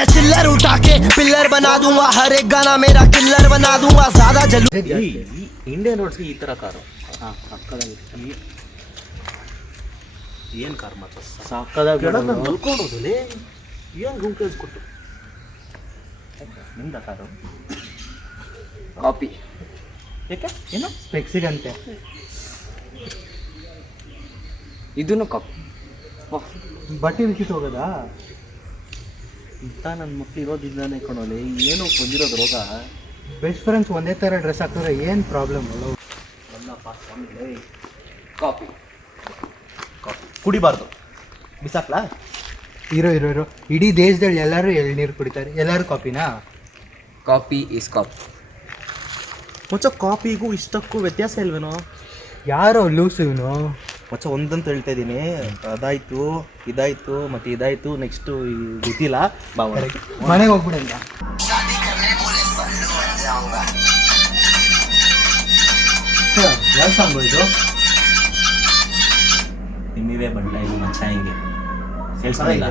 मैं चिल्लर उठा के पिल्लर बना दूंगा, हर एक गाना मेरा किल्लर बना दूंगा, ज्यादा जलू ಇಂಡಿಯನ್ ರೋಡ್ಸ್ಗೆ ಈ ಥರ ಕಾರು ಏನು ಕಾರ್ ಮಾತ್ರ ಸಾಕದಾಗಿ ಮಲ್ಕೊಂಡೋದಲ್ಲಿ ಏನು ರೂಮ್ ಕೇಳಿಸ್ಕೊಟ್ಟು ನಿಮ್ದ ಕಾರು ಕಾಪಿ ಯಾಕೆ ಏನು ಸ್ಪೆಕ್ಸಿಗಂತೆ ಇದನ್ನು ಕಾಪಿ ಬಟ್ಟೆ ವಿಕಿಟ್ ಹೋಗೋದಾ ಇಂಥ ನನ್ನ ಮಕ್ಳು ಇರೋದಿದ್ದಾನೆ ಕಣೋಲಿ ಏನು ಬಂದಿರೋದು ರೋಗ ಬೆಸ್ಟ್ ಫ್ರೆಂಡ್ಸ್ ಒಂದೇ ಥರ ಡ್ರೆಸ್ ಹಾಕಿದ್ರೆ ಏನು ಪ್ರಾಬ್ಲಮ್ ಕಾಪಿ ಕುಡಿಬಾರ್ದು ಬಿಸಾಕ್ಲಾ ಇರೋ ಇಡೀ ದೇಶದಲ್ಲಿ ಎಲ್ಲರೂ ಎಳ್ನೀರು ಕುಡಿತಾರೆ, ಎಲ್ಲರೂ ಕಾಪಿನಾ? Copy is copy. ಮಚ್ಚ ಕಾಪಿಗೂ ಇಷ್ಟಕ್ಕೂ ವ್ಯತ್ಯಾಸ ಇಲ್ವೇನೋ? ಯಾರೋ ಲೂಸು ಇವನು. ಮಚ್ಚ ಒಂದಂತ ಹೇಳ್ತಾ ಇದ್ದೀನಿ, ಅದಾಯ್ತು ಇದಾಯ್ತು ಮತ್ತೆ ಇದಾಯ್ತು ನೆಕ್ಸ್ಟು ಗೊತ್ತಿಲ್ಲ ಬಾ ಮನೆಗೆ ಹೋಗ್ಬಿಡಂಗ. ಯಾವ ಸಾಂಗು ಇದು? ನಿಮ್ಮಿವೇ ಬಂಡ ಇದು ಮಚ್ಚ ಹಿಂಗೆ ಕೇಳಿಸ್ಕೊಂಡಿಲ್ಲ?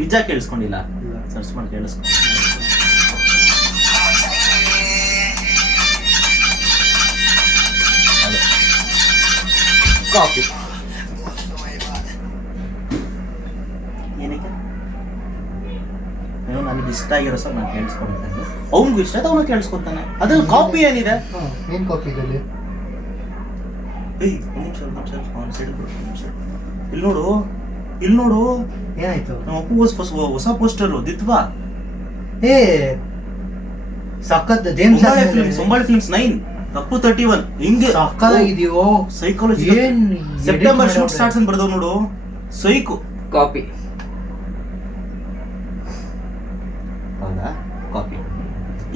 ನಿಜ ಕೇಳಿಸ್ಕೊಂಡಿಲ್ಲ? ಸರ್ಚ್ ಮಾಡಿ ಕೇಳಿಸ್ಕೊಂಡು ಕಾಪಿ. ಏನಕ್ಕೆ ನನಗೆ ಇಷ್ಟ ಆಗಿರೋ ಸರ್ ನಾನು ಕೇಳಿಸ್ಕೊಳ್ತೇನೆ, ಅವ್ನಿಗೂ ಇಷ್ಟ ಆಯ್ತು ಅವನು ಕೇಳಿಸ್ಕೊತಾನೆ. ಅದ್ರಲ್ಲಿ ಕಾಪಿ ಏನಿದೆ? ಏನು ಕಾಪಿ ಇದರಲ್ಲಿ? ಇಲ್ಲಿ ನೋಡು ಏನಾಯ್ತು? ನಮ್ಮ ಅಪ್ಪು ಹೊಸ ಪೋಸ್ಟರ್ ದಿತ್ವಾ ಸಖತ್ ಸೊಂಬಾಳೆ ಫಿಲ್ಮ್ಸ್ 9 ಅಪ್ಪು 31 ಹಿಂಗೆ ಸಖತ್ತಾಗಿದೆಯೋ ಸೈಕಾಲಜಿ. ಏನ್ ಸೆಪ್ಟೆಂಬರ್ ಶೂಟ್ ಸ್ಟಾರ್ಟ್ಸ್ ಅಂತ ಬರ್ದವ್ ನೋಡು. Psycho copy. ಹೌದಾ? ಕಾಪಿ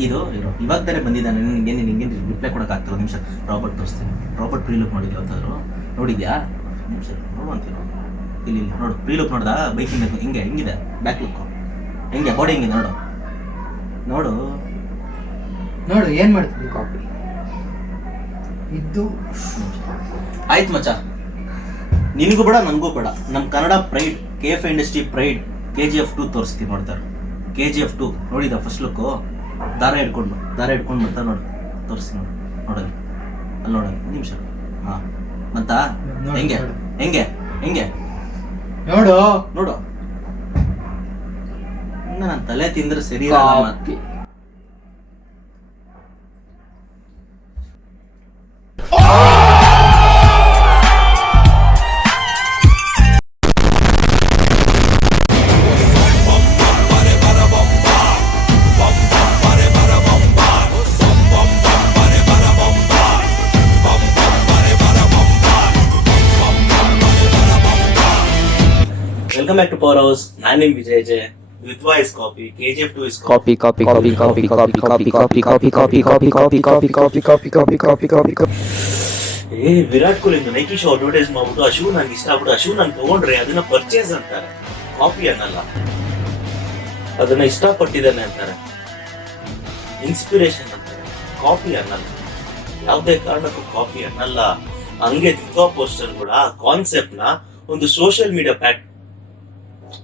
ಇದು ಇವಾಗ ಬೇರೆ ಬಂದಿದ್ದಾನೆ. ನಿಂಗೆ ರಿಪ್ಲೈ ಕೊಡಕ್ಕೆ ಆಗ್ತಿರೋ ನಿಮಿಷ ರಾಬರ್ಟ್ ತೋರಿಸ್ತೀನಿ. ರಾಬರ್ಟ್ ಪ್ರೀ ಲುಕ್ ನೋಡಿದ್ಯಾ ಯಾವತ್ತಾದ್ರು? ನೋಡಿದ್ಯಾ? ನಿಮಿಷ ನೋಡುವಂತೀರ. ಇಲ್ಲಿ ನೋಡು, ಪ್ರೀ ಲುಕ್ ನೋಡ್ದಾ? ಬೈಕಿಂಗ್ ಹಿಂಗಿದೆ ಬ್ಯಾಕ್ ಲುಕ್ ಹೆಂಗೆ ಬಾಡಿ ಹೆಂಗಿದೆ ನೋಡು ನೋಡು ಏನ್ ಮಾಡ್ತೀವಿ. ಕಾಪಿ ಇದು ಆಯ್ತು ಮಚ್ಚ, ನಿನಗೂ ಬೇಡ ನನಗೂ ಬೇಡ. ನಮ್ಮ Kannada pride, KF industry pride KGF 2 ತೋರಿಸ್ತೀವಿ. ನೋಡ್ತಾರೆ KGF 2 ನೋಡಿದ ಫಸ್ಟ್ ಲುಕ್ಕು? ದಾರ ಹಿಡ್ಕೊಂಡು ಬರ್ತಾ ನೋಡು, ತೋರಿಸ್ತೀನಿ ನೋಡು. ನೋಡಲಿ ಅಲ್ಲಿ ನೋಡಲಿ ನಿಮಿಷ. ಹಾಂ ಮತ್ತ ಹೆಂಗೆ ನೋಡು. ಇನ್ನು ನನ್ನ ತಲೆ ತಿಂದ್ರೆ ಸರಿ ಇರಲ್ಲ. Welcome back to Power House. My name is Vijay J. Vidva is copy. KGF 2 is copy. Copy. Virat Kohli Nike shoe advertise ಮಾಡ್ಬಿಟ್ಟು ಆ ಶೂ ನಂಗೆ ಇಷ್ಟ ಆಗ್ಬಿಟ್ಟು ಆ ಶೂ ನಾನು ತಗೊಂಡ್ರೆ ಅದನ್ನ ಪರ್ಚೇಸ್ ಅಂತಾರೆ, ಕಾಪಿ ಅನ್ನಲ್ಲ. ಅದನ್ನ ಇಷ್ಟಪಟ್ಟಿದ್ದಾನೆ ಅಂತಾರೆ, ಇನ್ಸ್ಪಿರೇಷನ್ ಅಂತಾರೆ, ಕಾಪಿ ಅನ್ನಲ್ಲ. ಯಾವುದೇ ಕಾರಣಕ್ಕೂ ಕಾಪಿ ಅನ್ನಲ್ಲ. ಹಂಗೆ ದಿತ್ವಾ ಪೋಸ್ಟರ್ ಕೂಡ ಆ ಕಾನ್ಸೆಪ್ಟ್ ನ ಒಂದು ಸೋಷಿಯಲ್ ಮೀಡಿಯಾ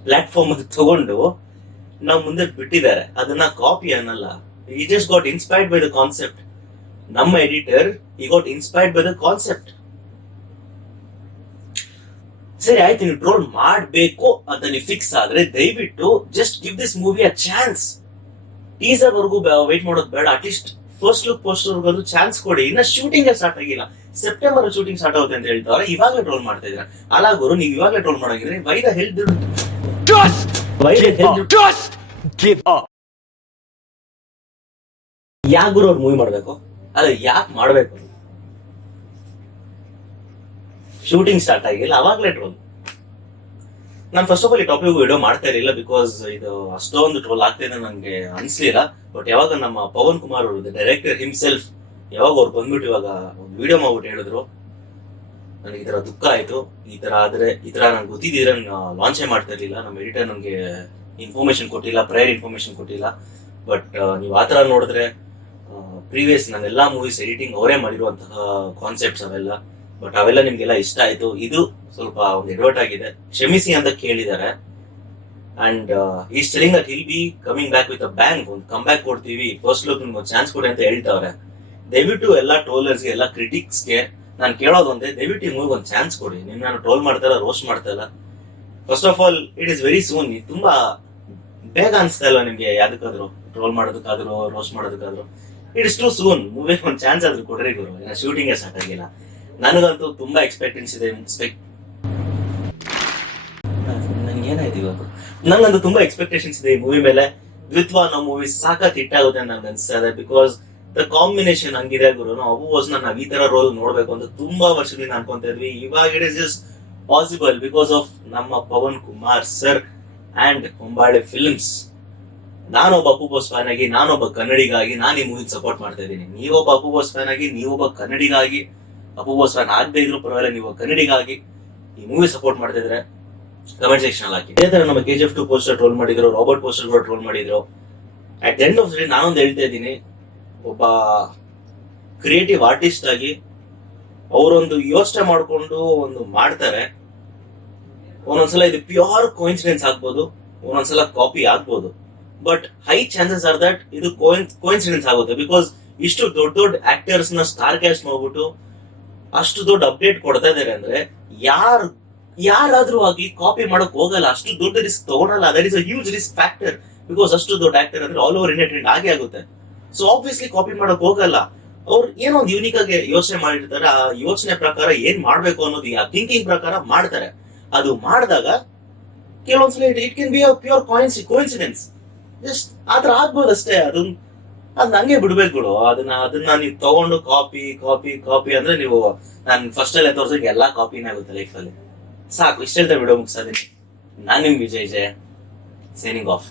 ಪ್ಲಾಟ್ಫಾರ್ಮ್ ಅದು ತಗೊಂಡು ನಾವು ಮುಂದೆ ಬಿಟ್ಟಿದ್ದಾರೆ. ಅದನ್ನ ಕಾಪಿ ಅನ್ನಲ್ಲ. he just got inspired by the concept. ನಮ್ಮ editor he got inspired by the concept. ಸರಿ ಆಯ್ತು, ನೀವು ಟ್ರೋಲ್ ಮಾಡ್ಬೇಕು ಅಂತ ನೀವು ಫಿಕ್ಸ್ ಆದ್ರೆ ದಯವಿಟ್ಟು just give this movie a chance. Teaser ವರ್ಗೂ ವೇಟ್ ಮಾಡೋದು ಬೇಡ. ಅಟ್ಲೀಸ್ಟ್ ಫಸ್ಟ್ ಲುಕ್ ಪೋಸ್ಟರ್ ವರ್ಗೂ ಚಾನ್ಸ್ ಕೊಡಿ. ಇನ್ನ ಶೂಟಿಂಗ್ ಸ್ಟಾರ್ಟ್ ಆಗಿಲ್ಲ, ಸೆಪ್ಟೆಂಬರ್ ಶೂಟಿಂಗ್ ಸ್ಟಾರ್ಟ್ ಆಗುತ್ತೆ ಅಂತ ಹೇಳ್ತಾವ್ರೆ. ಇವಾಗಲೇ ಟ್ರೋಲ್ ಮಾಡ್ತಾ ಇದ್ರ ಅಲಾಗೋರು. ನೀವು ಇವಾಗಲೇ ಟ್ರೋಲ್ ಮಾಡಾಗಿದ್ರೆ ವೈ ದ ಹೆಲ್ ಯಾಕೆ ಗುರು ಅವ್ರು ಮೂವಿ ಮಾಡ್ಬೇಕು? ಅದೇ ಯಾಕೆ ಮಾಡ್ಬೇಕು? ಶೂಟಿಂಗ್ ಸ್ಟಾರ್ಟ್ ಆಗಿಲ್ಲ, ಅವಾಗ್ಲೇ ಟ್ರೋಲ್. ನಾನು ಫಸ್ಟ್ ಆಫ್ ಆಲ್ ಈ ಟಾಪಿಕ್ ವಿಡಿಯೋ ಮಾಡ್ತಾ ಇರಲಿಲ್ಲ, ಬಿಕಾಸ್ ಇದು ಅಷ್ಟೊಂದು ಟ್ರೋಲ್ ಆಗ್ತಿದೆ ನಂಗೆ ಅನ್ಸ್ಲಿಲ್ಲ. ಬಟ್ ಯಾವಾಗ ನಮ್ಮ ಪವನ್ ಕುಮಾರ್ ಅವರು ಡೈರೆಕ್ಟರ್ ಹಿಮ್ಸೆಲ್ಫ್ ಯಾವಾಗ ಅವ್ರು ಬಂದ್ಬಿಟ್ಟು ಇವಾಗ ಒಂದು ವಿಡಿಯೋ ಮಾಡ್ಬಿಟ್ಟು ಹೇಳಿದ್ರು, ನನಗೆ ಈ ತರ ದುಃಖ ಆಯ್ತು. ಈ ತರ ಆದ್ರೆ ಈ ತರ ನಂಗೆ ಗೊತ್ತಿದ್ದೀರ ಲಾಂಚೇ ಮಾಡ್ತಾ ಇರ್ಲಿಲ್ಲ. ನಮ್ಮ ಎಡಿಟರ್ ನಮ್ಗೆ ಇನ್ಫಾರ್ಮೇಶನ್ ಕೊಟ್ಟಿಲ್ಲ, ಪ್ರಯರ್ ಇನ್ಫಾರ್ಮೇಶನ್ ಕೊಟ್ಟಿಲ್ಲ. ಬಟ್ ನೀವು ಆ ತರ ನೋಡಿದ್ರೆ ಪ್ರೀವಿಯಸ್ ನಾನೆಲ್ಲಾ ಮೂವೀಸ್ ಎಡಿಟಿಂಗ್ ಅವರೇ ಮಾಡಿರುವಂತಹ ಕಾನ್ಸೆಪ್ಟ್ಸ್ ಅವೆಲ್ಲ. ಬಟ್ ಅವೆಲ್ಲ ನಿಮ್ಗೆಲ್ಲ ಇಷ್ಟ ಆಯ್ತು. ಇದು ಸ್ವಲ್ಪ ಒಂದು ಎಡವಟ್ ಆಗಿದೆ, ಕ್ಷಮಿಸಿ ಅಂತ ಕೇಳಿದ್ದಾರೆ. And is telling that he'll be coming back with a bank, ಒಂದು ಕಮ್ ಬ್ಯಾಕ್ ಕೊಡ್ತೀವಿ, ಫಸ್ಟ್ ಲುಕ್ ನಿಮ್ಗೆ ಒಂದು ಚಾನ್ಸ್ ಕೊಡಿ ಅಂತ ಹೇಳ್ತಾವ್ರೆ. ದಯವಿಟ್ಟು ಎಲ್ಲ ಟ್ರೋಲರ್ಸ್ಗೆ, ಎಲ್ಲ ಕ್ರಿಟಿಕ್ಸ್ಗೆ ನಾನು ಕೇಳೋದೊಂದೇ, ದಯವಿಟ್ಟು ಈ ಮೂವಿಗೆ ಒಂದು ಚಾನ್ಸ್ ಕೊಡಿ. ನಿಮ್ ನಾನು ಟ್ರೋಲ್ ಮಾಡ್ತಾ ಇಲ್ಲ, ರೋಸ್ಟ್ ಮಾಡ್ತಾ ಇಲ್ಲ. First of all it is very soon. ತುಂಬಾ ಬೇಗ ಅನ್ಸ್ತಾ ಇಲ್ಲ ನಿಮ್ಗೆ ಯಾವ್ದಕ್ಕಾದ್ರು ಟ್ರೋಲ್ ಮಾಡೋದಕ್ಕಾದ್ರು ರೋಸ್ಟ್ ಮಾಡೋದಕ್ಕಾದ್ರು. It is too soon. ಮೂವಿಗೆ ಒಂದು ಚಾನ್ಸ್ ಆದ್ರೂ ಕೊಡ್ರಿ ಗುರು. ಶೂಟಿಂಗ್ ಸ್ಟಾರ್ಟ್ ಆಗಿಲ್ಲ. ನನಗಂತೂ ತುಂಬಾ ಎಕ್ಸ್ಪೆಕ್ಟೆನ್ಸ್ ಇದೆ. ನಂಗೆ ಏನಾಯ್ತು ಇವತ್ತು, ನಂಗಂತೂ ತುಂಬಾ ಎಕ್ಸ್ಪೆಕ್ಟೇಷನ್ಸ್ ಇದೆ ಈ ಮೂವಿ ಮೇಲೆ. ದ್ವಿತ್ವ ಅನ್ನೋ ಮೂವಿ ಸಾಕತ್ ಹಿಟ್ ಆಗುತ್ತೆ ಅಂತ ನನ್ಗೆ ಅನ್ಸ್ತಾ ಇದೆ. ಬಿಕಾಸ್ ದ ಕಾಂಬಿನೇಷನ್ ಹಂಗಿದೆ ಗುರು. ನಾವು ಅಬು ವಾಸ್ನ ನಾವ್ ಈ ತರ ರೋಲ್ ನೋಡ್ಬೇಕು ಅಂತ ತುಂಬಾ ವರ್ಷದಿಂದ ಅನ್ಕೊಂತ ಇದ್ವಿ. ಇವಾಗ it is just possible because of ನಮ್ಮ Pawan Kumar sir and Hombale films. ನಾನೊಬ್ಬ ಅಪ್ಪು ಬಾಸ್ ಫ್ಯಾನ್ ಆಗಿ, ನಾನೊಬ್ಬ ಕನ್ನಡಿಗಾಗಿ ನಾನು ಈ ಮೂವಿಗೆ ಸಪೋರ್ಟ್ ಮಾಡ್ತಾ ಇದ್ದೀನಿ. ನೀವೊಬ್ಬ ಅಪ್ಪು ಬಾಸ್ ಫ್ಯಾನ್ ಆಗಿ, ನೀವೊಬ್ಬ ಕನ್ನಡಿಗಾಗಿ, ಅಪ್ಪು ಬಾಸ್ ಫ್ಯಾನ್ ಆಗದೆ ಇದ್ರು ಪರವಾಗಿಲ್ಲ, ನೀವು ಕನ್ನಡಿಗಾಗಿ ಈ ಮೂವಿ ಸಪೋರ್ಟ್ ಮಾಡ್ತಾ ಇದ್ರೆ ಕಮೆಂಟ್ ಸೆಕ್ಷನ್ ಅಲ್ಲಿ ಹಾಕಿ. ಇದೇ ತರ ನಮ್ಮ KGF 2 ಪೋಸ್ಟರ್ ಟ್ರೋಲ್ ಮಾಡಿದ್ರು, ರಾಬರ್ಟ್ ಪೋಸ್ಟರ್ ಕೂಡ ಟ್ರೋಲ್ ಮಾಡಿದ್ರು. At end of the day ನಾನೊಂದು ಹೇಳ್ತಾ ಇದ್ದೀನಿ, ಒಬ್ಬ ಕ್ರಿಯೇಟಿವ್ ಆರ್ಟಿಸ್ಟ್ ಆಗಿ ಅವರೊಂದು ಯೋಚನೆ ಮಾಡ್ಕೊಂಡು ಒಂದು ಮಾಡ್ತಾರೆ. ಒಂದೊಂದ್ಸಲ ಇದು ಪ್ಯೂರ್ ಕೋಇನ್ಸಿಡೆನ್ಸ್ ಆಗ್ಬೋದು, ಒಂದೊಂದ್ಸಲ ಕಾಪಿ ಆಗ್ಬೋದು. But high chances are that ಇದು ಕೋಇನ್ಸಿಡೆನ್ಸ್ ಆಗುತ್ತೆ. ಬಿಕಾಸ್ ಇಷ್ಟು ದೊಡ್ಡ ದೊಡ್ಡ ಆಕ್ಟರ್ಸ್ ನ ಸ್ಟಾರ್ ಕ್ಯಾಸ್ಟ್ ಮಾಡ್ಬಿಟ್ಟು ಅಷ್ಟು ದೊಡ್ಡ ಅಪ್ಡೇಟ್ ಕೊಡ್ತಾ ಇದಾರೆ ಅಂದ್ರೆ ಯಾರಾದ್ರೂ ಆಗ್ಲಿ ಕಾಪಿ ಮಾಡಕ್ ಹೋಗಲ್ಲ, ಅಷ್ಟು ದೊಡ್ಡ ರಿಸ್ಕ್ ತಗೊಳಲ್ಲ. That is a huge risk factor. Because ಅಷ್ಟು ದೊಡ್ಡ ಆಕ್ಟರ್ ಅಂದ್ರೆ ಆಲ್ ಓವರ್ ಇಂಡಿಯಾ ಟ್ರೆಂಡ್ ಆಗೇ ಆಗುತ್ತೆ. ಸೊ ಆಬ್ವಿಯಸ್ಲಿ ಕಾಪಿ ಮಾಡಕ್ ಹೋಗಲ್ಲ. ಅವ್ರು ಏನೋ ಒಂದು ಯೂನಿಕ್ ಆಗಿ ಯೋಚನೆ ಮಾಡಿರ್ತಾರೆ. ಆ ಯೋಚನೆ ಪ್ರಕಾರ ಏನ್ ಮಾಡ್ಬೇಕು ಅನ್ನೋದು, ಆ ಥಿಂಕಿಂಗ್ ಪ್ರಕಾರ ಮಾಡ್ತಾರೆ. ಅದು ಮಾಡಿದಾಗ ಕೆಲವೊಂದ್ಸಲ it can be a pure coincidence. Just ಆತರ ಆಗ್ಬೋದು ಅಷ್ಟೇ. ಅದ್ ನಂಗೆ ಬಿಡ್ಬೇಕು. ಅದನ್ನ ನೀವು ತಗೊಂಡು ಕಾಪಿ ಅಂದ್ರೆ ನೀವು ನಾನು ಫಸ್ಟ್ ಅಲ್ಲೇ ತೋರ್ಸಕ್ಕೆ ಎಲ್ಲಾ ಕಾಪಿನೇ ಆಗುತ್ತೆ ಲೈಫಲ್ಲಿ. ಸಾಕು, ಇಷ್ಟ ಹೇಳ್ತಾ ವಿಡಿಯೋ ಮುಗಿಸೋದೀನಿ. ನಾನು ನಿಮ್ ವಿಜಯ್ ಜೆ, ಸೈನಿಂಗ್ ಆಫ್.